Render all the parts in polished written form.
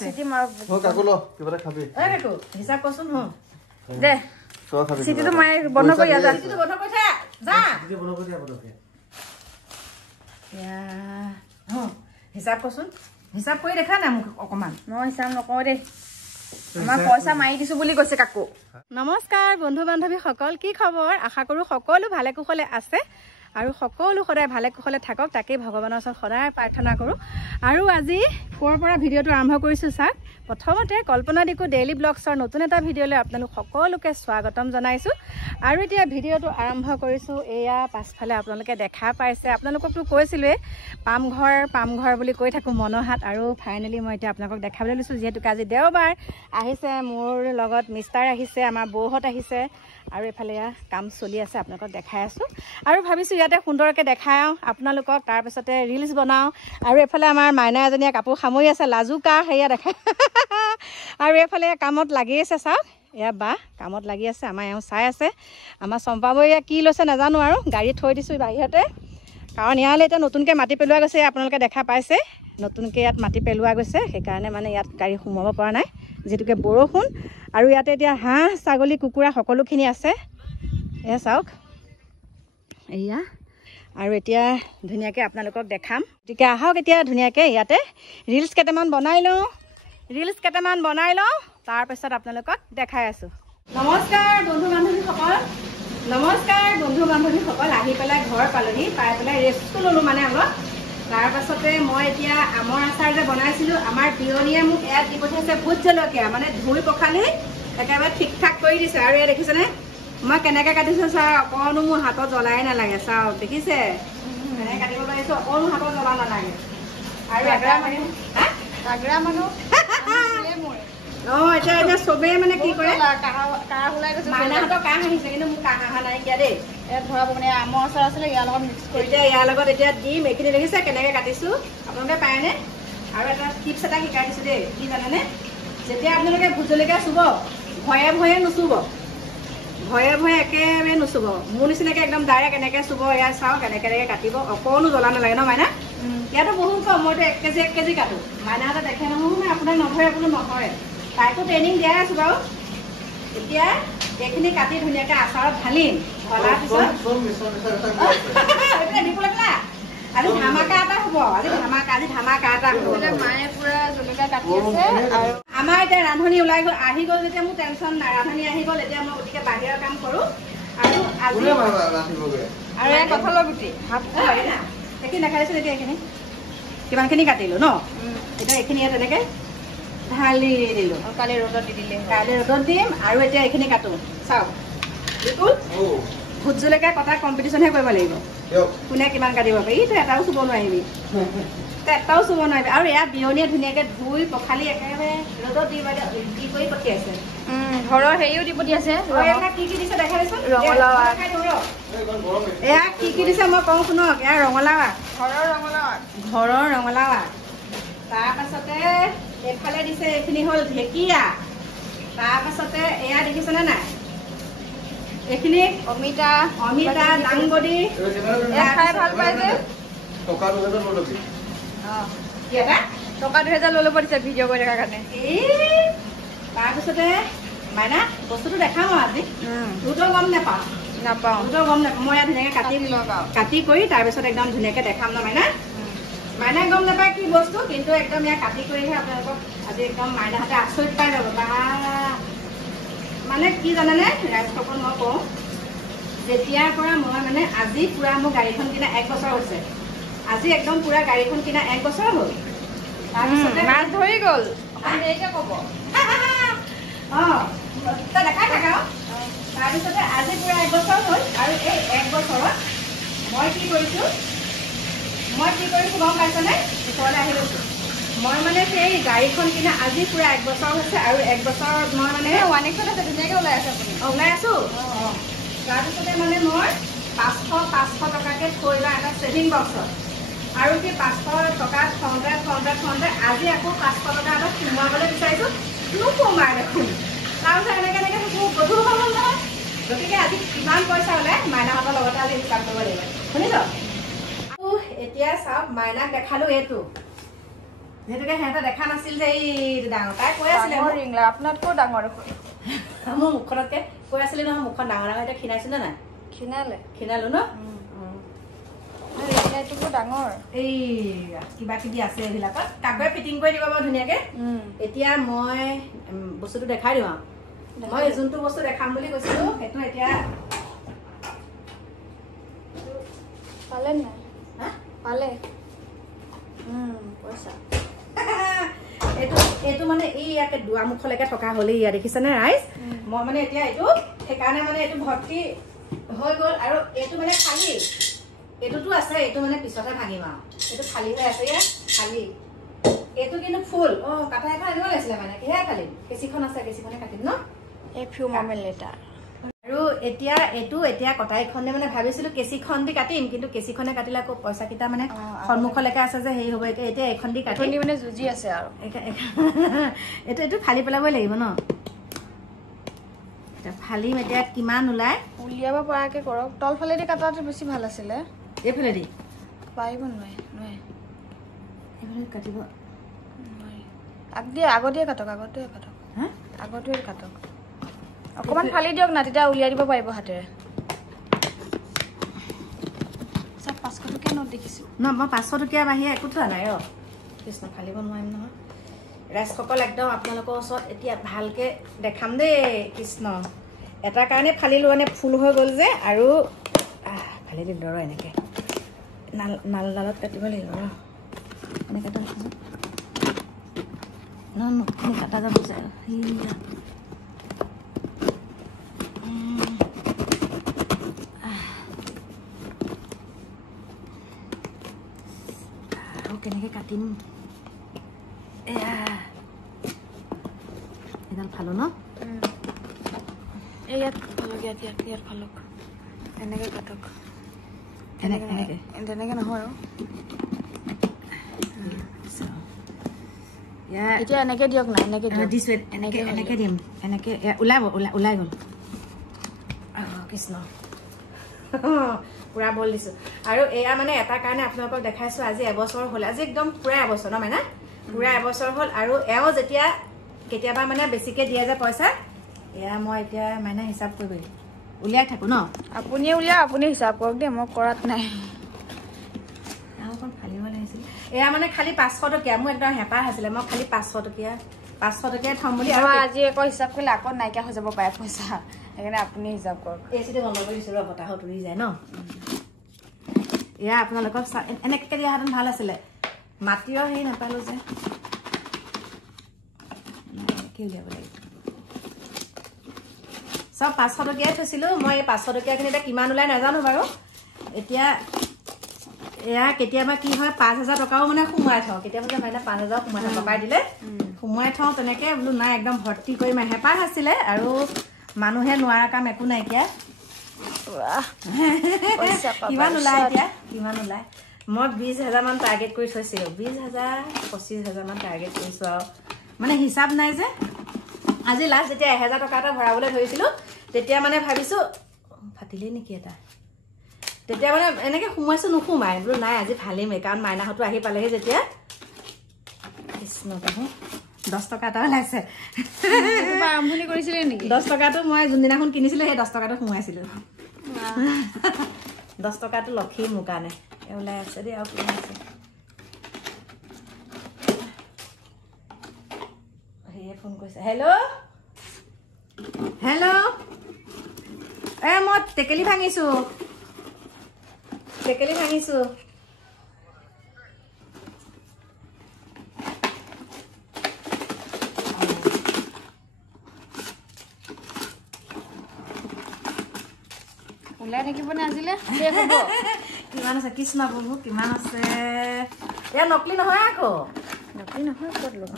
city মাৰক কাকু ল কিবা এটা খাবি কাকু হিচাপ কচোন দে চিটিটো মায়ে বন্ধ কৰি যা চিটিটো বন্ধ কৰি থা যা চিটি বন্ধ কৰি দিয়া বন্ধ হিচাপ কচোন হিচাপ কৰি দেখা না মোক অকমান মই হিচাপ নকওঁ দেই আমাৰ পইচা মাৰি দিছো বুলি কৈছে কাকু নমস্কাৰ বন্ধু বান্ধৱী সকল কি খবৰ আশা কৰো সকলো ভালে কুশলে আছে আৰু সকলো সদায় ভালে কুশলে থাকক তাকে ভগৱানৰ ওচৰত সদায় প্ৰাৰ্থনা কৰো আৰু আজি কোৰ পৰা ভিডিঅটো আৰম্ভ কৰিছো চাক প্ৰথমতে কল্পনা দিকু ডেইলি ব্লগছৰ নতুন এটা ভিডিঅলৈ আপোনালোক সকলোকে স্বাগতম জনাইছো আৰু এতিয়া ভিডিঅটো আৰম্ভ কৰিছো এয়া পাছফালে আপোনালোকে দেখা পাইছে আপোনালোককটো কৈছিলৱে পামঘৰ বুলি কৈ থাকো মনহাত আৰু ফাইনালি মই এতিয়া আপোনালোকক দেখাবলৈ লৈছো যেহেতু আজি দেওবাৰ আহিছে মোৰ লগত মিষ্টাৰ আহিছে আমাৰ বৌহত আহিছে আৰু এফালে কাম চলি আছে আপোনালোকক দেখাই আছো আৰু ভাবিছো ইয়াতে সুন্দৰকে দেখাও আপোনালোকক তাৰ পিছতে ৰিলস বনাও আৰু এফালে আমাৰ মাইনা এজনীয়ে কাপোৰ সামৰি আছে লাজুকা হেয়া দেখা আৰু এফালে কামত লাগি আছে চাওক এয়া বা কামত লাগি আছে আমাৰ এওঁ চাই আছে আমাৰ চম্পাবৈয়া কি লৈছে নাজানো আৰু গাড়ী থৈ দিছো বাহিৰতে কাৰণ ইয়ালে এটা নতুনকৈ মাটি পেলোৱা গৈছে আপোনালোকে দেখা পাইছে নতুনকৈ ইয়াত মাটি পেলোৱা গৈছে সেইকাৰণে মানে ইয়াত গাড়ী সোমাব পৰা নাই যেতুকে বৰষুণ আৰু ইয়াতে এতিয়া হাঁহ ছাগলী কুকুৰা সকলোখিনি আছে এয়া চাওক এয়া আৰু এতিয়া ধুনীয়াকৈ আপোনালোকক দেখাম গতিকে আহক এতিয়া ধুনীয়াকৈ ইয়াতে ৰিলস কেইটামান বনাই লওঁ তাৰপিছত আপোনালোকক দেখাই আছোঁ নমস্কাৰ বন্ধু বান্ধৱীসকল আহি পেলাই ঘৰ পালোহি পাই পেলাই ৰেষ্টটো ল'লোঁ মানে অলপ তাৰপাছতে মই এতিয়া আমৰ আচাৰ যে বনাইছিলোঁ আমাৰ বিয়নীয়ে মোক ইয়াত দি পঠিয়াইছে ভোট জলকীয়া মানে ধুই পখালি একেবাৰে ঠিক ঠাক কৰি দিছে আৰু ইয়াত দেখিছেনে মই কেনেকৈ কাটিছোঁ চাওঁ অকণো মোৰ হাতত জ্বলাই নালাগে চাওক দেখিছে কেনেকৈ কাটিব পাৰিছোঁ অকণো হাতত জ্বলা নালাগে আৰু এতিয়া চবেই মানে কি কৰে মাইনাহঁতৰ কাহ আহিছে কিন্তু মোৰ কাহ অহা নাইকিয়া দেই ইয়াত ধৰাব মানে আমৰ আচাৰ আছিলে ইয়াৰ লগত মিক্স কৰি এতিয়া ইয়াৰ লগত এতিয়া দিম এইখিনি দেখিছে কেনেকৈ কাটিছোঁ আপোনালোকে পায়নে আৰু এটা টিপছ এটা শিকাই দিছোঁ দেই কি জানেনে যেতিয়া আপোনালোকে ভোট জলকীয়া চুব ভয়ে নুচুব একেবাৰে নুচুব মোৰ নিচিনাকৈ একদম ডাইৰেক্ট এনেকৈ চুব ইয়াত চাওক এনেকৈ কাটিব অকণো জ্বলা নালাগে ন মাইনা ইয়াতো বহুত কম মইতো 1 কেজি কাটো মাইনাহঁতে দেখে নহয় আপোনাৰ নধৰে বোলো নহয় তাইকো ট্ৰেইনিং দিয়াই আছো বাৰু এতিয়া এইখিনি কাটি ধুনীয়াকৈ আচাৰত ঢালিম ঢলাৰ পিছত আজি ধামাকা এটা হ'ব আজি ধামাকা এটা হ'ব মায়ে পুৰা জলকীয়া কাটি আছে আৰু আমাৰ এতিয়া ৰান্ধনি ওলাই গ'ল আহি গ'ল যেতিয়া মোৰ টেনশ্যন নাই ৰান্ধনি আহি গ'ল এতিয়া মই গতিকে বাহিৰৰ কাম কৰোঁ আৰু আজি আৰু এই কঁঠালৰ গুটি এইখিনি দেখাইছোঁ এতিয়া এইখিনি কিমানখিনি কাটিলোঁ ন এতিয়া এইখিনি ইয়াত এনেকৈ ঢালি দিলোঁ কালি ৰ'দত দি দিলে কাইলৈ ৰ'দত দিম আৰু এতিয়া এইখিনি কাটো চাওক বিপুল ভোট জলকীয়া কটা কম্পিটিশ্যনহে কৰিব লাগিব কোনে কিমান কাটিব পাৰি তই এটাও চুব নোৱাৰিবি আৰু ইয়াত বিয়নীয়ে ধুনীয়াকৈ ধুই পখালি একেবাৰে ৰ'দত দি কৰি পঠিয়াইছে ঘৰৰ হেৰিও দি পঠিয়াইছে কি দিছে দেখাই দিছোঁ ৰঙালাও এয়া কি দিছে মই কওঁ শুনক এয়া ৰঙালাও ঘৰৰ ৰঙালাও তাৰপাছতে এইফালে দিছে এইখিনি হ'ল ঢেকীয়া তাৰপাছতে এয়া দেখিছেনে নাই এইখিনি অমিতা দাংবডি খাই ভাল পাই যে টকা 2000 লৈ ল'ব দিছে ভিডিঅ' কৰি থকাৰ কাৰণে তাৰপিছতে মাইনা বস্তুটো দেখাম আজি দুটো গম নাপাওঁ মই ইয়াত ধুনীয়াকৈ কাটি কৰি তাৰপিছত একদম ধুনীয়াকৈ দেখাম ন মাইনা গম নাপায় কি বস্তু কিন্তু একদম ইয়াত কাটি কৰিহে আপোনালোকক আজি একদম মাইনাহঁতে আচৰিত পাই যাব বা মানে কি জানেনে ৰাইজসকল মই কওঁ যেতিয়াৰ পৰা মই মানে আজি পুৰা মোৰ গাড়ীখন কিনা 1 বছৰ হৈছে আজি একদম পুৰা গাড়ীখন কিনা 1 বছৰ হ'ল তাৰপিছতে মাছ ধৰি গ'ল দেৰিকৈ ক'ব তই দেখাই থাকা তাৰপিছতে আজি পুৰা 1 বছৰ হ'ল আৰু এই 1 বছৰত মই কি কৰিছোঁ গম পাইছনে ওচৰলৈ আহি গৈছোঁ মই মানে সেই গাড়ীখন কিনা আজি পুৰা 1 বছৰ হৈছে আৰু 1 বছৰত মই মানে ওৱানেক্সত আছে ধুনীয়াকৈ ওলাই আছোঁ ওলাই আছোঁ তাৰপিছতে মানে মই 500 টকাকৈ থৈ লওঁ এটা ছেভিং বক্সত আৰু সেই 500 টকা থওঁতে আজি আকৌ 500 টকা এটা সোমোৱাবলৈ বিচাৰিছোঁ নোসোমাই দেখোন তাৰপিছত এনেকৈ গধুৰ হ'ব নহয় গতিকে আজি কিমান পইচা ওলাই মাইনাহঁতৰ লগতে আজি হিচাপ কৰিব লাগিব শুনিছ এতিয়া চাওক মাইনাক দেখালোঁ এইটো যেহেতুকে সিহঁতে দেখা নাছিল যে এই ডাঙৰ তাই কৈ আছিলে ৰিংলা আপোনাতকৈ ডাঙৰ মোৰ মুখখনতকৈ কৈ আছিলে নহয় মুখখন ডাঙৰ ডাঙৰ এতিয়া খিনাইছিল নে নাই খিনালো ন ৰিংলাটো ডাঙৰ এই কিবা কিবি আছে এইবিলাকত কাগজে ফিটিং কৰি দিব বাৰু ধুনীয়াকৈ এতিয়া মই বস্তুটো দেখাই দিওঁ আৰু মই যোনটো বস্তু দেখাম বুলি কৈছিলো সেইটো এতিয়া পালে নাই পালে পইচা এইটো মানে এই ইয়াকে দুৱাৰমুখলৈকে থকা হ'লে ইয়াত দেখিছেনে ৰাইজ মই মানে এতিয়া এইটো সেইকাৰণে মানে এইটো ভৰ্তি হৈ গ'ল আৰু এইটো মানে খালী এইটোতো আছে এইটো মানে পিছতে ভাঙিম আৰু এইটো খালী হৈ আছে ইয়াত খালী এইটো কিন্তু ফুল কাটা এখন আনিব লাগিছিলে মানে কিহে খালিম কেঁচিখন আছে কেঁচিখনে কাটিম ন এই ফিউ মমেণ্ট লেটাৰ আৰু এতিয়া এইটো এতিয়া কটাইখনে মানে ভাবিছিলো কেঁচিখন দি কাটিম কিন্তু কেঁচিখনে কাটিলে আকৌ পইচাকেইটা মানে সন্মুখলৈকে আছে যে হেৰি হ'ব এতিয়া এইখন দি কাটিম মানে যুঁজি আছে আৰু এইটো ফালি পেলাবই লাগিব ন এতিয়া ফালিম এতিয়া কিমান ওলাই উলিয়াব পৰাকৈ কৰক তলফালেদি কাটাটো বেছি ভাল আছিলে এইফালেদি পাৰিব নোৱাৰে এইফালে কাটিব আগতীয়া কাটক আগতীয়া কাটক অকণমান ফালি দিয়ক না তেতিয়া উলিয়াই দিব পাৰিব হাতেৰে চব 500 টকীয়া নোট দেখিছোঁ ন মই 500 টকীয়া বাহিৰে একো থোৱা নাই কৃষ্ণ ফালিব নোৱাৰিম নহয় ৰাইজসকল একদম আপোনালোকৰ ওচৰত এতিয়া ভালকৈ দেখাম দেই কৃষ্ণ এটা কাৰণে ফালিলোঁ মানে ফুল হৈ গ'ল যে আৰু ফালি দিলোঁ ৰ এনেকৈ নালডালত কাটিব লাগিব ৰ এনেকৈ কাটা যাব যে কেনেকৈ কাটিম এডাল ফালো ন ইয়াত ফালক ইয়াত ফালক এনেকৈ কাটক তেনেকৈ নহয় আৰু এতিয়া এনেকৈ দিয়ক না এনেকৈ দিম এনেকৈ ওলাই গ'ল কৃষ্ণ পুৰা বল দিছোঁ আৰু এয়া মানে এটা কাৰণে আপোনালোকক দেখাইছোঁ আজি এবছৰ হ'ল আজি একদম পুৰা এবছৰ ন মানে পুৰা এবছৰ হ'ল আৰু এওঁ যেতিয়া কেতিয়াবা মানে বেছিকৈ দিয়ে যে পইচা এয়া মই এতিয়া মানে হিচাপ কৰিব উলিয়াই থাকোঁ ন আপুনিয়ে উলিয়াওক আপুনি হিচাপ কৰক দেই মই কৰাত নাই অকণ ফালিব লাগিছিল এয়া মানে খালি 500 টকীয়া মোৰ একদম হেঁপাহ আছিলে মই খালি 500 টকীয়া থ'ম বুলি আৰু আজি আকৌ হিচাপ কৰিলে আকৌ নাইকিয়া হৈ যাব পাৰে পইচা সেইকাৰণে আপুনি হিচাপ কৰক এচিটো বন্ধ কৰি দিছোঁ ৰ বতাহত উৰি যায় ন এয়া আপোনালোকক এনেকৈ দিয়াহেঁতেন ভাল আছিলে মাটিও হেৰি নাপালোঁ যে এনেকৈ উলিয়াব লাগিব চব 500 টকীয়াই থৈছিলোঁ মই এই 500 টকীয়াখিনি এতিয়া কিমান ওলাই নাজানো বাৰু এতিয়া এয়া কেতিয়াবা কি হয় 5,000 টকাও মানে সোমোৱাই থওঁ কেতিয়াবা যে মানে 5,000 সোমাই থওঁ টকাই দিলে সোমোৱাই থওঁ তেনেকৈ বোলো নাই একদম ভৰ্তি কৰি হেঁপাহ আছিলে আৰু মানুহে নোৱাৰা কাম একো নাইকিয়া কিমান ওলাই এতিয়া কিমান ওলাই মই 20,000 মান টাৰ্গেট কৰি থৈছিলোঁ 20,000 25,000 মান টাৰ্গেট কৰিছোঁ আৰু মানে হিচাপ নাই যে আজি লাষ্ট যেতিয়া 1,000 টকা এটা ভৰাবলৈ ধৰিছিলোঁ তেতিয়া মানে ভাবিছোঁ ফাটিলেই নেকি এটা তেতিয়া মানে এনেকৈ সোমাইছোঁ নোসোমাই বোলো নাই আজি ভালেই কাৰণ মাইনাহঁতো আহি পালেহি যেতিয়া কৃষ্ণ প্ৰভু 10 টকা এটা ওলাইছে আৰম্ভণি কৰিছিলে নেকি 10 টকাটো মই যোনদিনাখন কিনিছিলোঁ সেই 10 টকাটো সোমাইছিলোঁ 10 টকাটো লক্ষী মোৰ কাৰণে ওলাই আছে দেই আৰু কিমান আছে সেয়ে ফোন কৰিছে হেল্ল' মই টেকেলি ভাঙিছোঁ ওলাই থাকিবনে আজিলে কিমান আছে কৃষ্ণ প্ৰভু কিমান আছে এয়া নকলি নহয় আকৌ নকলি নহয় ক'ত ল'ব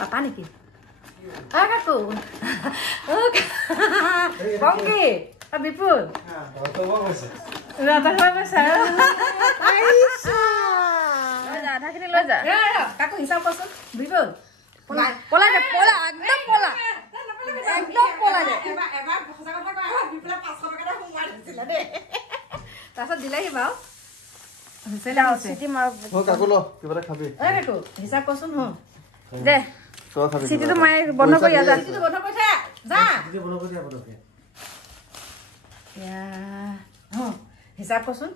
পাপা নেকি কাকু বংকি বিপুল আধাখিনি লৈ যা কাকু হিচাপ কৰচোন বিপুল পলাই দে একদম পলা তাৰপিছত দিলেহি বাৰু হিচাপ কচোন দে চিটিটো মায়ে বন্ধ কৰি হিচাপ কচোন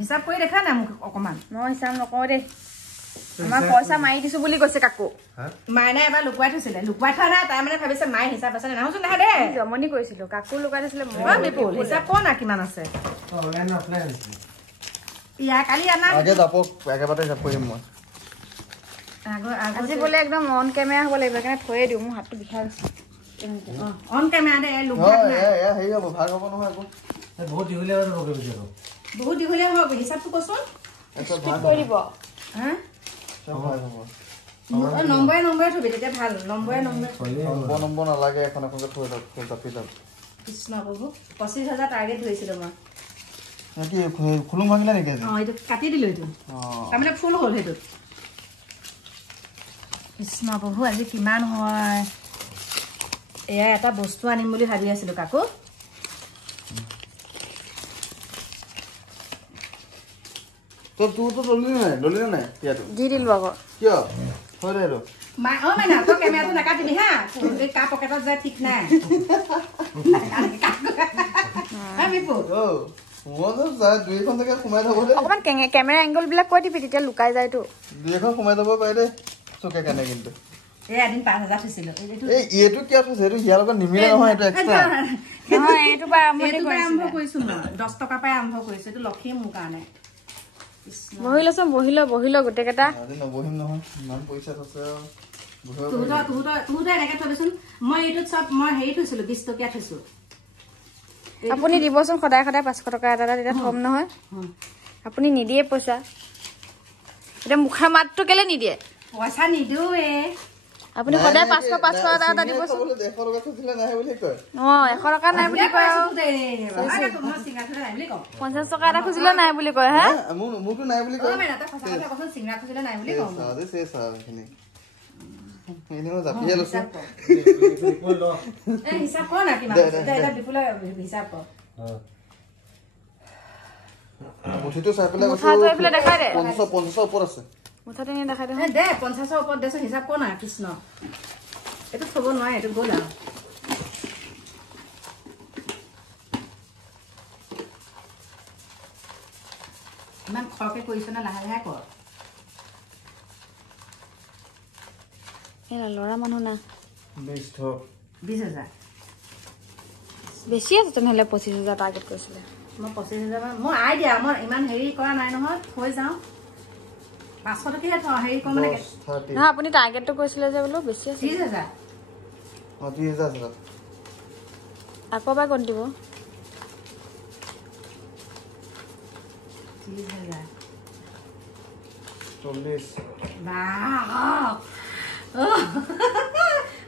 হিচাপ কৰি দেখা নাই মোক অকমান মই হিচাপ নকওঁ দেই আমাৰ পইচা মাৰি দিছো বুলি কৈছে কাকো মাইনাই এবাৰ লুকুৱাই থৈছিলে লুকুৱাই থোৱা নাই তাই মানে ভাবিছে মায়ে হিচাপ আছে নাহচোন নাহে দে জমনি কৰিছিলো কাকো লুকুৱাই থৈছিলে মই বিপুল হিচাপ ক না কিমান আছে ইয়া কালি আনা আগে যাপক একেবাৰে হিচাপ কৰিম মই আজি বোলে একদম অন কেমেৰা হ'ব লাগিব কাৰণে থৈয়ে দিওঁ মোৰ হাতটো বিষাই আছে অন কেমেৰা দে লুকুৱাই নাই এ হেৰি হ'ব ভাগ হ'ব নহয় আকৌ বহুত দীঘলীয়া হ'ব হিচাপটো কচোন স্পিড কৰি দিব হা নম্বৰে থবি তেতিয়া ভাল নম্বৰে নালাগে এখন এখনকে থৈ জাপি যাম কৃষ্ণ প্ৰভু 25,000 টাৰ্গেট ধৰিছিলো মই কি খুলুং ভাঙিলা নেকি এইটো কাটি দিলো এইটো তাৰমানে ফুল হ'ল সেইটো কৃষ্ণ প্ৰভু আজি কিমান হয় এয়া এটা বস্তু আনিম বুলি ভাবি আছিলো কাকো তো তো ললি নাই ইয়াতো দি দিলো আকৌ কিয় হৈ ৰেলো মাই ও মাইনা তো কেমেৰাটো নাকাটিবি হা এই কা পকেটত যায় ঠিক নাই আমি পো ও মন যা দুইখন থেকে ঘুমাই থব দে অকমান কেমেৰা এংগল বিলাক কৈ দিবি তেতিয়া লুকাই যায় তো দুইখন ঘুমাই থব পাই দে চকে কানে কিন্তু এই এদিন 5,000 থৈছিল এই এটো কিয় থৈছে এটো হিয়া লগত নিমিলে নহয় এটো এক্সট্ৰা নহয় এটো বা আৰম্ভ কৰিছো মই 10 টকা পাই আৰম্ভ কৰিছো এটো লক্ষী মোৰ কাৰণে বহিলো গোটে কেটা বহিম নহয় ইমান পইচা আছে তুহুটা এনেকে থবিচোন মই এইটো সব মই হেৰি থৈছিলো 20 টকা থৈছো আপুনি দিবচোন সদায় 500 টকা এটা এটা থম নহয় আপুনি নিদিয়ে পইচা এটা মুখা মাতটো কেলে নিদিয়ে পইচা নিদু এ আপুনি সদায় 500 এটা দিবচোন 100 টকা খুজিলে নাই বুলি কয় 100 টকা নাই বুলি কয় তোমাৰ সিংৰা খুজিলে নাই বুলি কয় 50 টকা এটা খুজিলে নাই বুলি কয় হা মোৰটো নাই বুলি কয় মই এটা কথা কৈছো সিংৰা খুজিলে নাই বুলি কয় সাদে সে সাখিনি এনে জাপিয়ে লছো এ হিসাব কৰ না কিমান এটা বিপুল হিসাব কৰ মুঠিটো চাইপলে কৈছো 50 ওপৰ আছে মুঠাতে নে দেখাই দে 50 ওপৰত দেছো হিসাব কৰ না কৃষ্ণ এটো থব নহয় এটো গল আৰু ইমান খৰকে কৰিছ না লাহে লাহে কৰ এৰা লৰা মানুহ না 20,000 বেছি আছে তেনেহলে 25,000 টাৰ্গেট কৰিছিলে মই 25,000 মই আইডিয়া মই ইমান হেৰি কৰা নাই নহয় থৈ যাও 500 টকা থ হেৰি কম মানে না আপুনি টাৰ্গেটটো কৈছিলে যে বলো বেছি আছে 30,000 30,000 আকৌ বা কোন দিব 30,000 40 বাহ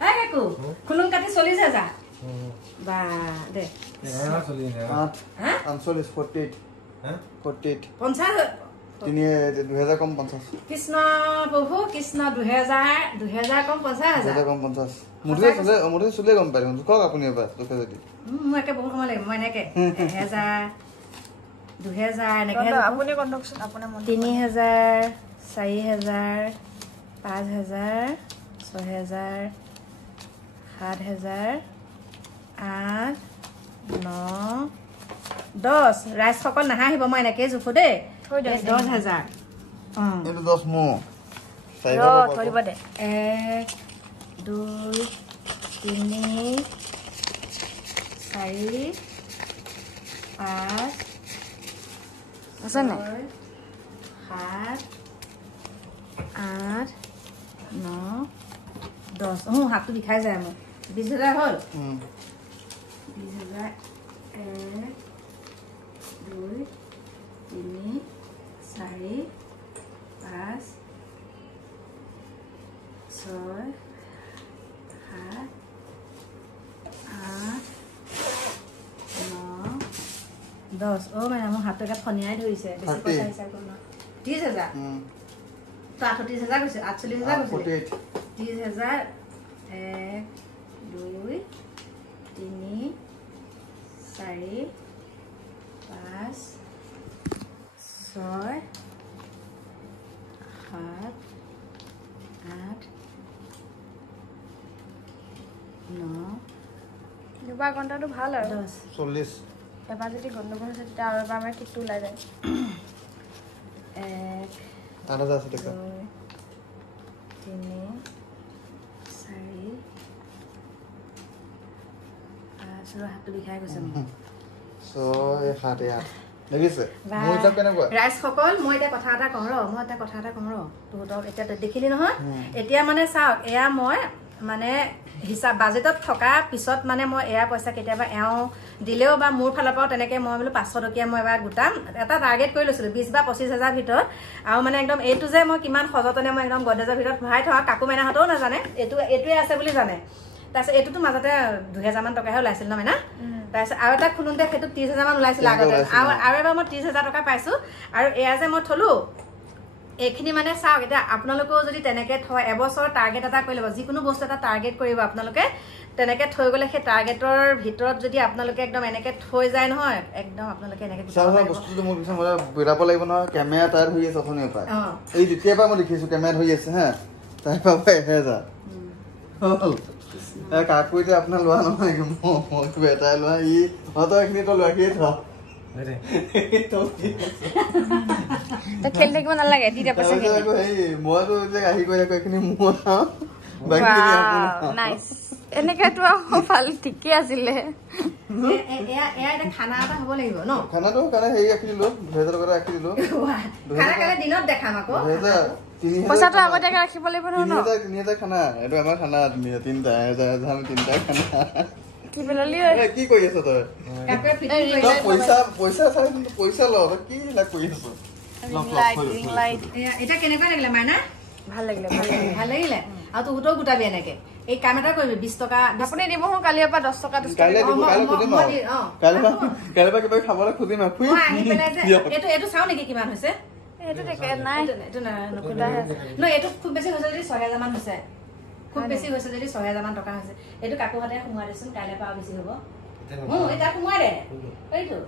আই কাকু খুলুং কাটি 40,000 বা দে এৰা চলি নে 48 48 50 2000 কম 50 কৃষ্ণ প্ৰভু কৃষ্ণ 2000 কম 50,000 কম 50 মুঠে চলে গম পাই কক আপুনি এবাৰ তোকে যদি মই একে বহুত কম লাগে মই এনেকে 1000 2000 এনেকে আপুনি কণ্টকচোন আপুনি 3000 4000 5000 6000 7000 8 9 10 ৰাইজ সকল নাহিব মই এনেকে জুখো দেই 10,000 এটো 10 মো চাইবা থৰিব দে 1 2 3 4 5 আছে না 7 8 9 10 হাতটো বিষাই যায় মোৰ 20,000 হল 20,000 1 2 3 4 5 6 7 8 9 10 ও মানে মোৰ হাতটো এটা ফনিয়াই ধৰিছে বেছি পইচা হিচাপ কৰনা 30,000 তো 38,000 কৈছে 48,000 কৈছে 30,000 1 2 3 4 5 6 7 8 9 দুবাৰ ঘণ্টাটো ভাল আৰু 40 এবাৰ যদি গণ্ডগোল হৈছে তেতিয়া আৰু এবাৰ আমাৰ কিটটো ওলাই যায় 1 8000 টকা 2 3 4 5 হাতটো বিষাই গৈছে মোৰ 6 7 8 দেখিছে মোৰ হিচাপ কেনেকুৱা ৰাইজ সকল মই এটা কথা এটা কওঁ তহঁতক এতিয়া দেখিলি নহয় এতিয়া মানে চাওক এয়া মই মানে হিচাপ বাজেটত থকা পিছত মানে মই এয়া পইচা কেতিয়াবা এওঁ দিলেও বা মোৰ ফালৰ পৰাও তেনেকে মই বোলো 500 টকীয়া মই এবাৰ গোটাম এটা টাৰ্গেট কৰি লৈছিলো 20 বা 25,000 ভিতৰত আৰু মানে একদম এইটো যে মই কিমান সযতনে মই একদম গডেজৰ ভিতৰত ভৰাই থোৱা কাকু মাইনাহঁতেও নাজানে এইটোৱে আছে বুলি জানে তাৰপিছত এইটোতো মাজতে 2000 মান টকাহে ওলাইছিল ন মাইনা তাৰপিছত আৰু এটা খুলোতে সেইটো 30,000 মান ওলাইছিল আগতে আৰু এবাৰ মই 30,000 টকা পাইছো আৰু এয়া যে মই থলো এইখিনি মানে চাওক এতিয়া আপোনালোকেও যদি তেনেকে থয় এবছৰ টাৰ্গেট এটা কৰি ল'ব যিকোনো বস্তু এটা টাৰ্গেট কৰিব আপোনালোকে তেনেকে থৈ গ'লে সেই টাৰ্গেটৰ ভিতৰত যদি আপোনালোকে একদম এনেকে থৈ যায় নহয় একদম আপোনালোকে এনেকে বস্তুটো মোৰ পিছত মই বিৰাব লাগিব নহয় কেমেৰা টায়াৰ হৈ আছে অথনিৰ পৰা এই দ্বিতীয় পৰা মই দেখিছো কেমেৰা হৈ আছে হা তাই পাবা 1000 হ'ল কাকু এতিয়া আপোনাৰ লোৱা নহয় মই কিবা এটাই লোৱা ই হয়তো এইখিনি তই লোৱাখিয়ে থ খেলি থাকিব নালাগে দি পইচা মইতো যে আহি গৈ থাকো এইখিনি মোৰ এনেকেতো ভাল ঠিকে আছিলে খানা এটা হ'ব লাগিব ন খানাটো কাৰণে হেৰি ৰাখি দিলো 2000 টকা ৰাখি দিলো দিনত দেখাম আকৌ পইচাটো আগতীয়াকে ৰাখিব লাগিব নহয় 3000 খানা এইটো আমাৰ খানা তিনিটা খানা কি পেলালি কি কৰি আছ তই পইচা ল কি লাগ কৰি আছ এটা কেনেকুৱা লাগিলে মাইনা ভাল লাগিলে ভাল লাগিলে আৰু তহঁতেও গোটাবি এনেকে এই কাম এটা কৰিবি 20 টকা আপুনি দিব কালিৰ পৰা 10 টকা কাইলৈ পৰা কিবা খাবলৈ খুজিম এইটো চাও নেকি কিমান হৈছে এইটো নাই এইটো খুব বেছি হৈছে যদি 6000 মান হৈছে খুব বেছি হৈছে যদি 6000 মান টকা হৈছে এইটো কাকুহাতে সোমাই দেচোন কাইলৈ পৰা বেছি হ'ব এতিয়া সোমাই দে এইটো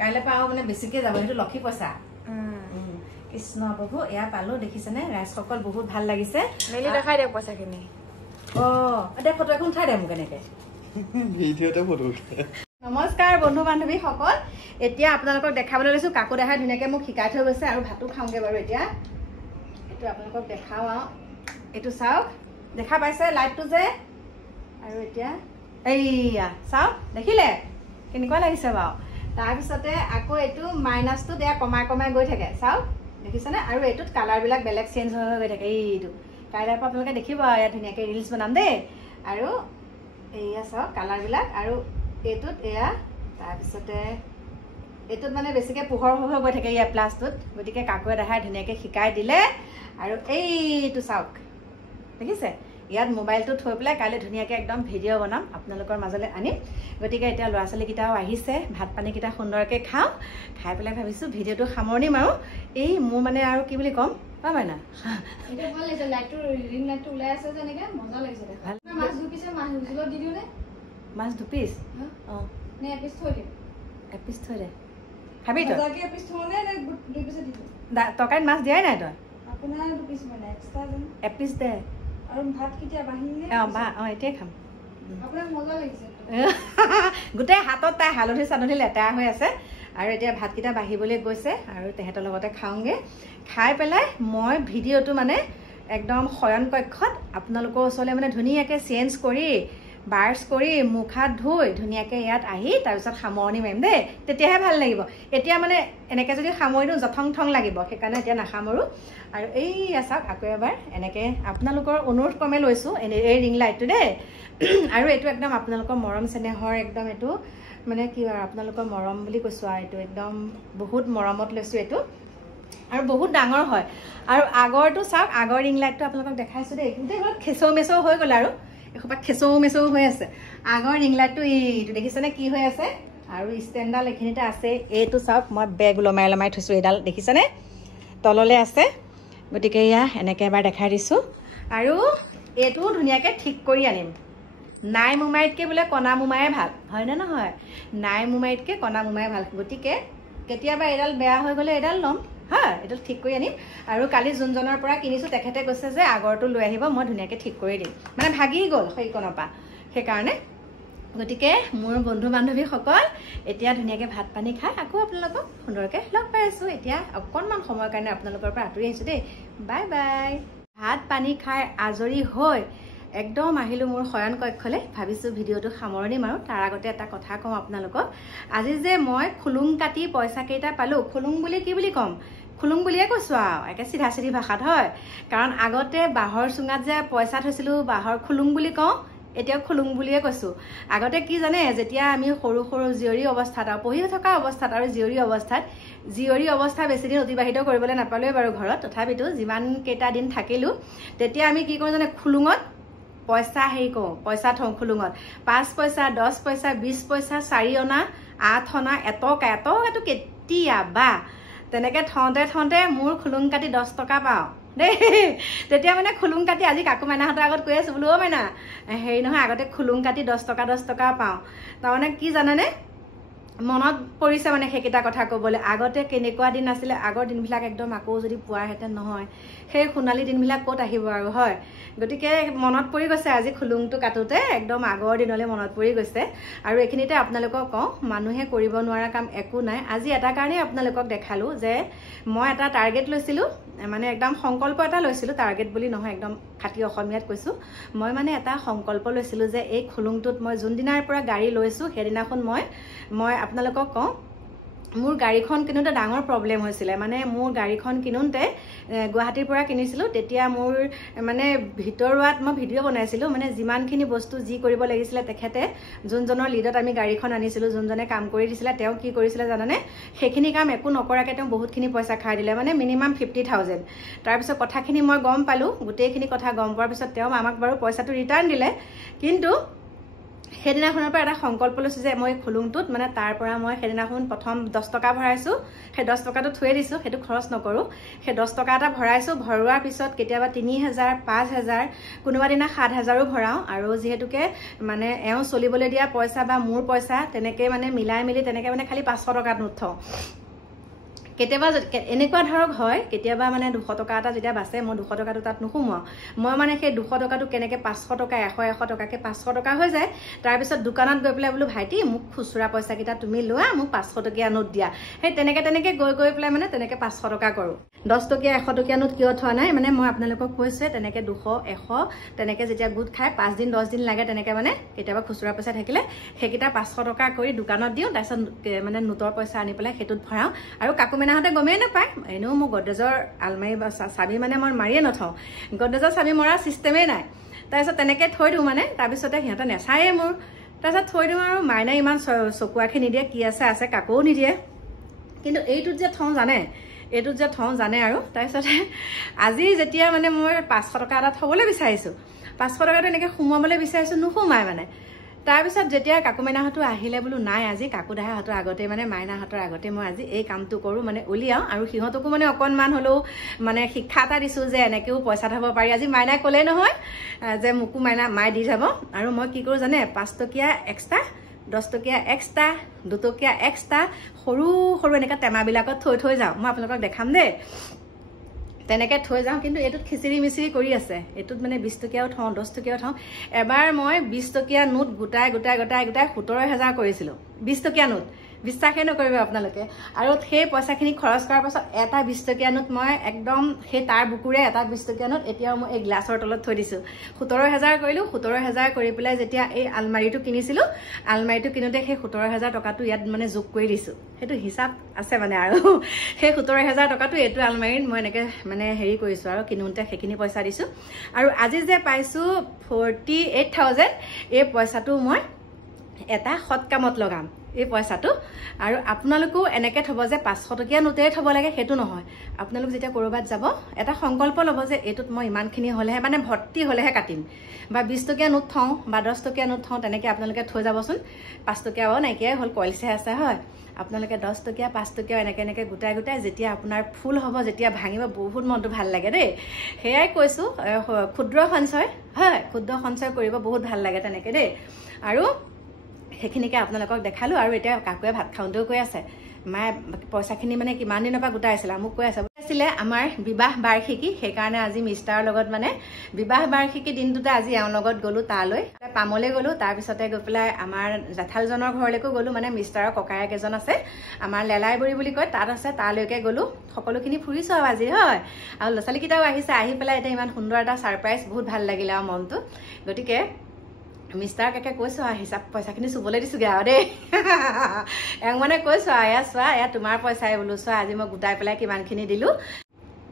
কাইলৈ পৰা মানে বেছিকে যাব সেইটো লক্ষী পইচা কৃষ্ণ প্ৰভু এয়া পালো দেখিছেনে ৰাইজসকল বহুত ভাল লাগিছে মেলি দেখাই দিয়ক পইচাখিনি এতিয়া ফটো এখন উঠাই দে মোক এনেকে ভিডিঅ'তে ফটো নমস্কাৰ বন্ধু বান্ধৱী সকল এতিয়া আপোনালোকক দেখাবলৈ লৈছো কাকু দেখাই ধুনীয়াকে মোক শিকাই থৈ গৈছে আৰু ভাতো খাওঁগে বাৰু এতিয়া এইটো আপোনালোকক দেখাও আৰু এইটো চাওক দেখা পাইছে লাইটটো যে আৰু এতিয়া এইয়া চাওক দেখিলে কেনেকুৱা লাগিছে বাৰু তাৰপিছতে আকৌ এইটো মাইনাছটো দিয়া কমাই কমাই গৈ থাকে চাওক দেখিছেনে আৰু এইটোত কালাৰবিলাক বেলেগ চেঞ্জ হৈ গৈ থাকে এইটো কাইলৈৰ পৰা আপোনালোকে দেখিব ইয়াত ধুনীয়াকৈ ৰিলছ বনাম দেই আৰু এইয়া চাওক কালাৰবিলাক আৰু এইটোত এয়া তাৰপিছতে এইটোত মানে বেছিকৈ পোহৰ হৈ গৈ থাকে ইয়াৰ প্লাছটোত গতিকে কাকুৱে দেখাই ধুনীয়াকৈ শিকাই দিলে আৰু এইটো চাওক দেখিছে ইয়াত মোবাইলটো থৈ পেলাই কাইলৈ ধুনীয়াকৈ একদম ভিডিঅ' বনাম আপোনালোকৰ মাজলৈ আনিম গতিকে এতিয়া ল'ৰা ছোৱালীকেইটাও আহিছে ভাত পানীকেইটা সুন্দৰকৈ খাওঁ খাই পেলাই ভাবিছোঁ ভিডিঅ'টো সামৰণি মাৰোঁ এই মোৰ মানে আৰু কি বুলি ক'ম পাবাই না মাছ 2 পিচ এপিচ থৈ দে খাবি তই তৰকাৰীত মাছ দিয়াই নাই তই এপিচ দে এতিয়াই খাম গোটেই হাতত তাই হালধি চালধি লেতেৰা হৈ আছে আৰু এতিয়া ভাতকেইটা বাঢ়িবলৈ গৈছে আৰু তেহেঁতৰ লগতে খাওঁগে খাই পেলাই মই ভিডিঅ'টো মানে একদম শয়ন কক্ষত আপোনালোকৰ ওচৰলৈ মানে ধুনীয়াকৈ চেঞ্জ কৰি বাৰ্ছ কৰি মুখ হাত ধুই ধুনীয়াকৈ ইয়াত আহি তাৰপিছত সামৰণি মাৰিম দেই তেতিয়াহে ভাল লাগিব এতিয়া মানে এনেকৈ যদি সামৰি দিওঁ জথং থং লাগিব সেইকাৰণে এতিয়া নাসামৰোঁ আৰু এই চাওক আকৌ এবাৰ এনেকৈ আপোনালোকৰ অনুৰোধ ক্ৰমে লৈছোঁ এই ৰিং লাইটটো দেই আৰু এইটো একদম আপোনালোকৰ মৰম চেনেহৰ একদম এইটো মানে কি আৰু আপোনালোকৰ মৰম বুলি কৈছোঁ আৰু এইটো একদম বহুত মৰমত লৈছোঁ এইটো আৰু বহুত ডাঙৰ হয় আৰু আগৰটো চাওক আগৰ ৰিং লাইটটো আপোনালোকক দেখাইছোঁ দেই গোটেই খেচৌ মেচৌ হৈ গ'ল আৰু এসোপা খেচৌ মেচৌ হৈ আছে আগৰ ৰিং লাইটটো এইটো দেখিছেনে কি হৈ আছে আৰু ষ্টেণ্ডডাল এইখিনিতে আছে এইটো চাওক মই বেগ ওলমাই ওলমাই থৈছোঁ এইডাল দেখিছেনে তললৈ আছে গতিকে এয়া এনেকৈ এবাৰ দেখাই দিছোঁ আৰু এইটোও ধুনীয়াকৈ ঠিক কৰি আনিম নাই মোমাইতকৈ বোলে কণা মোমায়ে ভাল হয়নে নহয় নাই মোমাইতকৈ কণা মোমায়ে ভাল গতিকে কেতিয়াবা এডাল বেয়া হৈ গ'লে এডাল ল'ম হা এডাল ঠিক কৰি আনিম আৰু কালি যোনজনৰ পৰা কিনিছোঁ তেখেতে কৈছে যে আগৰটো লৈ আহিব মই ধুনীয়াকৈ ঠিক কৰি দিম মানে ভাগি গ'ল সেইকণৰ পৰা সেইকাৰণে গতিকে মোৰ বন্ধু বান্ধৱীসকল এতিয়া ধুনীয়াকৈ ভাত পানী খাই আকৌ আপোনালোকক সুন্দৰকৈ লগ পাই আছোঁ এতিয়া অকণমান সময়ৰ কাৰণে আপোনালোকৰ পৰা আঁতৰি আহিছোঁ দেই বাই বাই ভাত পানী খাই আজৰি হৈ একদম আহিলোঁ মোৰ শয়ন কক্ষলৈ ভাবিছোঁ ভিডিঅ'টো সামৰণি মাৰোঁ তাৰ আগতে এটা কথা কওঁ আপোনালোকক আজি যে মই খুলুং কাটি পইচাকেইটা পালোঁ খুলুং বুলি কি বুলি ক'ম খুলুং বুলিয়ে কৈছোঁ আৰু একে চিধা চিধি ভাষাত হয় কাৰণ আগতে বাঁহৰ চুঙাত যে পইচা থৈছিলোঁ বাঁহৰ খুলুং বুলি কওঁ এতিয়াও খুলুং বুলিয়ে কৈছোঁ আগতে কি জানে যেতিয়া আমি সৰু সৰু জীয়ৰী অৱস্থাত আৰু পঢ়ি থকা অৱস্থাত আৰু জীয়ৰী অৱস্থা বেছিদিন অতিবাহিত কৰিবলৈ নাপালোৱে বাৰু ঘৰত তথাপিতো যিমান কেইটা দিন থাকিলোঁ তেতিয়া আমি কি কৰোঁ জানে খুলুঙত পইচা হেৰি কৰোঁ পইচা থওঁ খুলুঙত 5 পইচা 10 পইচা 20 পইচা 4 অনা 8 অনা এটকাটো কেতিয়াবা তেনেকৈ থওঁতে মোৰ খুলুং কাটি 10 টকা পাওঁ দেই তেতিয়া মানে খুলুং কাটি আজি কাকু মাইনাহঁতৰ আগত কৈ আছোঁ বোলো অ' মাইনা হেৰি নহয় আগতে খুলুং কাটি 10 টকা পাওঁ তাৰমানে কি জানেনে মনত পৰিছে মানে সেইকেইটা কথা ক'বলৈ আগতে কেনেকুৱা দিন আছিলে আগৰ দিনবিলাক একদম আকৌ যদি পোৱাহেঁতেন নহয় সেই সোণালী দিনবিলাক ক'ত আহিব আৰু হয় গতিকে মনত পৰি গৈছে আজি খুলুংটো কাটোতে একদম আগৰ দিনলৈ মনত পৰি গৈছে আৰু এইখিনিতে আপোনালোকক কওঁ মানুহে কৰিব নোৱাৰা কাম একো নাই আজি এটা কাৰণেই আপোনালোকক দেখালোঁ যে মই এটা টাৰ্গেট লৈছিলোঁ মানে একদম সংকল্প এটা লৈছিলোঁ টাৰ্গেট বুলি নহয় একদম খাটি অসমীয়াত কৈছোঁ মই মানে এটা সংকল্প লৈছিলোঁ যে এই খুলুংটোত মই যোনদিনাৰ পৰা গাড়ী লৈছোঁ সেইদিনাখন মই আপোনালোকক কওঁ মোৰ গাড়ীখন কিনোতে ডাঙৰ প্ৰব্লেম হৈছিলে মানে মোৰ গাড়ীখন কিনোতে গুৱাহাটীৰ পৰা কিনিছিলোঁ তেতিয়া মোৰ মানে ভিতৰুৱাত মই ভিডিঅ' বনাইছিলোঁ মানে যিমানখিনি বস্তু যি কৰিব লাগিছিলে তেখেতে যোনজনৰ লিডত আমি গাড়ীখন আনিছিলোঁ যোনজনে কাম কৰি দিছিলে তেওঁ কি কৰিছিলে জানানে সেইখিনি কাম একো নকৰাকৈ তেওঁ বহুতখিনি পইচা খাই দিলে মানে মিনিমাম 50,000 তাৰপিছত কথাখিনি মই গম পালোঁ গোটেইখিনি কথা গম পোৱাৰ পিছত তেওঁ আমাক বাৰু পইচাটো ৰিটাৰ্ণ দিলে কিন্তু সেইদিনাখনৰ পৰা এটা সংকল্প লৈছোঁ যে মই খুলুংটোত মানে তাৰ পৰা মই সেইদিনাখন প্ৰথম 10 টকা ভৰাইছোঁ সেই 10 টকাটো থৈ দিছোঁ সেইটো খৰচ নকৰোঁ সেই 10 টকা এটা ভৰাইছোঁ ভৰোৱাৰ পিছত কেতিয়াবা 3,000 5,000 কোনোবা দিনা 7,000ও ভৰাওঁ আৰু যিহেতুকে মানে এওঁ চলিবলৈ দিয়া পইচা বা মোৰ পইচা তেনেকৈ মানে মিলাই মেলি তেনেকৈ মানে খালি 500 টকাত নুথওঁ কেতিয়াবা এনেকুৱা ধৰক হয় কেতিয়াবা মানে 200 টকা এটা যেতিয়া বাচে মই 200 টকাটো তাত নুসুমাওঁ মই মানে সেই 200 টকাটো কেনেকৈ 500 টকা 100 টকাকৈ 500 টকা হৈ যায় তাৰপিছত দোকানত গৈ পেলাই বোলো ভাইটি মোক খুচুৰা পইচাকেইটা তুমি লোৱা মোক 500 টকীয়া নোট দিয়া সেই তেনেকৈ গৈ পেলাই মানে তেনেকৈ 500 টকা কৰোঁ 10 টকীয়া 100 টকীয়া নোট কিয় থোৱা নাই মানে মই আপোনালোকক কৈছোঁ তেনেকৈ 200 100 তেনেকৈ যেতিয়া গোট খাই 5 দিন 10 দিন লাগে তেনেকৈ মানে কেতিয়াবা খুচুৰা পইচা থাকিলে সেইকেইটা 500 টকা কৰি দোকানত দিওঁ তাৰপিছত মানে নোটৰ পইচা আনি পেলাই সেইটোত ভৰাওঁ আৰু কাকু মেনাহঁতে গমেই নাপায় এনেও মোৰ গডৰেজৰ আলমাৰী বা চাবি মানে মই মাৰিয়ে নথওঁ গডৰেজৰ চাবি মৰা ছিষ্টেমেই নাই তাৰপিছত তেনেকৈ থৈ দিওঁ মানে তাৰপিছতে সিহঁতে নেচায়ে মোৰ তাৰপিছত থৈ দিওঁ আৰু মাইনাই ইমান চকু আখি নিদিয়ে কি আছে কাকোও নিদিয়ে কিন্তু এইটোত যে থওঁ জানে আৰু তাৰপিছতে আজি যেতিয়া মানে মই 500 টকা এটা থ'বলৈ বিচাৰিছোঁ 500 টকাটো এনেকৈ সোমাবলৈ বিচাৰিছোঁ নোসোমাই মানে তাৰপিছত যেতিয়া কাকু মাইনাহঁতো আহিলে বোলো নাই আজি কাকু দাহাহঁতৰ আগতে মানে মাইনাহঁতৰ আগতে মই আজি এই কামটো কৰোঁ মানে উলিয়াওঁ আৰু সিহঁতকো মানে অকণমান হ'লেও মানে শিক্ষা এটা দিছোঁ যে এনেকৈও পইচা থ'ব পাৰি আজি মাইনাই ক'লেই নহয় যে মোকো মায়ে দি যাব আৰু মই কি কৰোঁ জানে 5 টকীয়া এক্সট্ৰা 10 টকীয়া এক্সট্ৰা 2 টকীয়া এক্সট্ৰা সৰু এনেকৈ টেমাবিলাকত থৈ যাওঁ মই আপোনালোকক দেখাম দেই তেনেকৈ থৈ যাওঁ কিন্তু এইটোত খিচিৰি মিচিৰি কৰি আছে এইটোত মানে 20 টকীয়াও থওঁ 10 টকীয়াও থওঁ এবাৰ মই 20 টকীয়া নোট গোটাই 17,000 কৰিছিলোঁ 20 টকীয়া নোট বিশ্বাসেই নকৰিব আপোনালোকে আৰু সেই পইচাখিনি খৰচ কৰাৰ পাছত এটা 20 টকীয়া নোট মই একদম সেই তাৰ বুকুৰে এটা 20 টকীয়া নোট এতিয়াও মই এই গ্লাছৰ তলত থৈ দিছোঁ 17,000 কৰিলোঁ 17,000 কৰি পেলাই যেতিয়া এই আলমাৰীটো কিনিছিলোঁ আলমাৰীটো কিনোতে সেই 17,000 টকাটো ইয়াত মানে যোগ কৰি দিছোঁ সেইটো হিচাপ আছে মানে আৰু সেই 17,000 টকাটো এইটো আলমাৰীত মই এনেকৈ মানে হেৰি কৰিছোঁ আৰু কিনোতে সেইখিনি পইচা দিছোঁ আৰু আজি যে পাইছোঁ 48,000 এই পইচাটো মই এটা সৎ কামত লগাম এই পইচাটো আৰু আপোনালোকেও এনেকৈ থ'ব যে 500 টকীয়া নোটেৰে থ'ব লাগে সেইটো নহয় আপোনালোক যেতিয়া ক'ৰবাত যাব এটা সংকল্প ল'ব যে এইটোত মই ইমানখিনি হ'লেহে মানে ভৰ্তি হ'লেহে কাটিম বা 20 টকীয়া নোট থওঁ বা 10 টকীয়া নোট থওঁ তেনেকৈ আপোনালোকে থৈ যাবচোন 5 টকীয়াও নাইকিয়াই হ'ল কইলচহে আছে হয় আপোনালোকে 10 টকীয়া 5 টকীয়া এনেকৈ গোটাই যেতিয়া আপোনাৰ ফুল হ'ব যেতিয়া ভাঙিব বহুত মনটো ভাল লাগে দেই সেয়াই কৈছোঁ ক্ষুদ্ৰ সঞ্চয় হয় ক্ষুদ্ৰ সঞ্চয় কৰিব বহুত ভাল লাগে তেনেকৈ দেই আৰু সেইখিনিকে আপোনালোকক দেখালোঁ আৰু এতিয়া কাকুৱে ভাত খাওঁতেও কৈ আছে মায়ে পইচাখিনি মানে কিমান দিনৰ পৰা গোটাই আছিলে মোক কৈ আছিলে আমাৰ বিবাহ বাৰ্ষিকী সেইকাৰণে আজি মিষ্টাৰৰ লগত মানে বিবাহ বাৰ্ষিকী দিনটোতে আজি এওঁৰ লগত গ'লো তালৈ পামলৈ গ'লো তাৰপিছতে গৈ পেলাই আমাৰ জেঠালজনৰ ঘৰলৈকো গ'লো মানে মিষ্টাৰৰ ককায়েক এজন আছে আমাৰ লেলাইবৰী বুলি কয় তাত আছে তালৈকে গ'লো সকলোখিনি ফুৰিছোঁ আৰু আজি হয় আৰু ল'ৰা ছোৱালীকেইটাও আহিছে আহি পেলাই এতিয়া ইমান সুন্দৰ এটা ছাৰপ্ৰাইজ বহুত ভাল লাগিলে আৰু মনটো গতিকে মিষ্টাৰক একে কৈছোঁ আৰু হিচাপ পইচাখিনি চুবলৈ দিছোঁগৈ আৰু দেই এওঁ মানে কৈছোঁ আৰু এয়া চোৱা এয়া তোমাৰ পইচাই বোলো চোৱা আজি মই গোটাই পেলাই কিমানখিনি দিলোঁ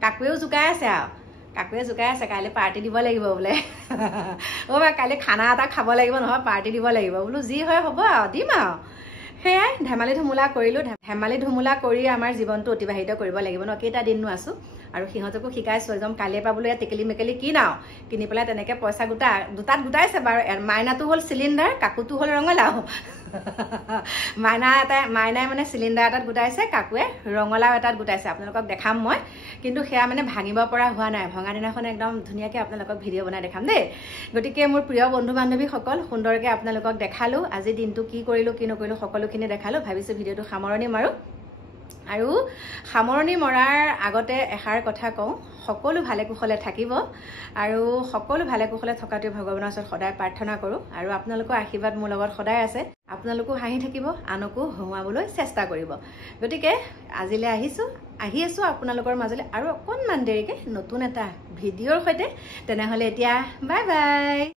কাকুৱেও জোকাই আছে আৰু কাকুৱে জোকাই আছে কাইলৈ পাৰ্টি দিব লাগিব বোলে অ' বা কাইলৈ খানা এটা খাব লাগিব নহয় পাৰ্টি দিব লাগিব বোলো যি হয় হ'ব আৰু দিম আৰু সেয়াই ধেমালি ধুমুলা কৰিলোঁ ধেমালি ধুমুলা কৰি আমাৰ জীৱনটো অতিবাহিত কৰিব লাগিব ন কেইটা দিননো আছোঁ আৰু সিহঁতকো শিকাইছোঁ একদম কালিৰ পৰা বোলো ইয়াত টেকেলি মেকেলি কিনি পেলাই তেনেকৈ পইচা দুটাত গোটাইছে বাৰু মাইনাটো হ'ল চিলিণ্ডাৰ কাকুটো হ'ল ৰঙালাও মাইনাই মানে চিলিণ্ডাৰ এটাত গোটাইছে কাকুৱে ৰঙালাও এটাত গোটাইছে আপোনালোকক দেখাম মই কিন্তু সেয়া মানে ভাঙিব পৰা হোৱা নাই ভঙা দিনাখন একদম ধুনীয়াকৈ আপোনালোকক ভিডিঅ' বনাই দেখাম দেই গতিকে মোৰ প্ৰিয় বন্ধু বান্ধৱীসকল সুন্দৰকৈ আপোনালোকক দেখালোঁ আজি দিনটো কি কৰিলোঁ কি নকৰিলোঁ সকলোখিনি দেখালোঁ ভাবিছোঁ ভিডিঅ'টো সামৰণি মাৰোঁ আৰু সামৰণি মৰাৰ আগতে এষাৰ কথা কওঁ সকলো ভালে কুশলে থাকিব আৰু সকলো ভালে কুশলে থকাটোৱে ভগৱানৰ ওচৰত সদায় প্ৰাৰ্থনা কৰোঁ আৰু আপোনালোকৰ আশীৰ্বাদ মোৰ লগত সদায় আছে আপোনালোকো হাঁহি থাকিব আনকো হহুৱাবলৈ চেষ্টা কৰিব গতিকে আজিলৈ আহি আছোঁ আপোনালোকৰ মাজলৈ আৰু অকণমান দেৰিকৈ নতুন এটা ভিডিঅ'ৰ সৈতে তেনেহ'লে এতিয়া বাই বাই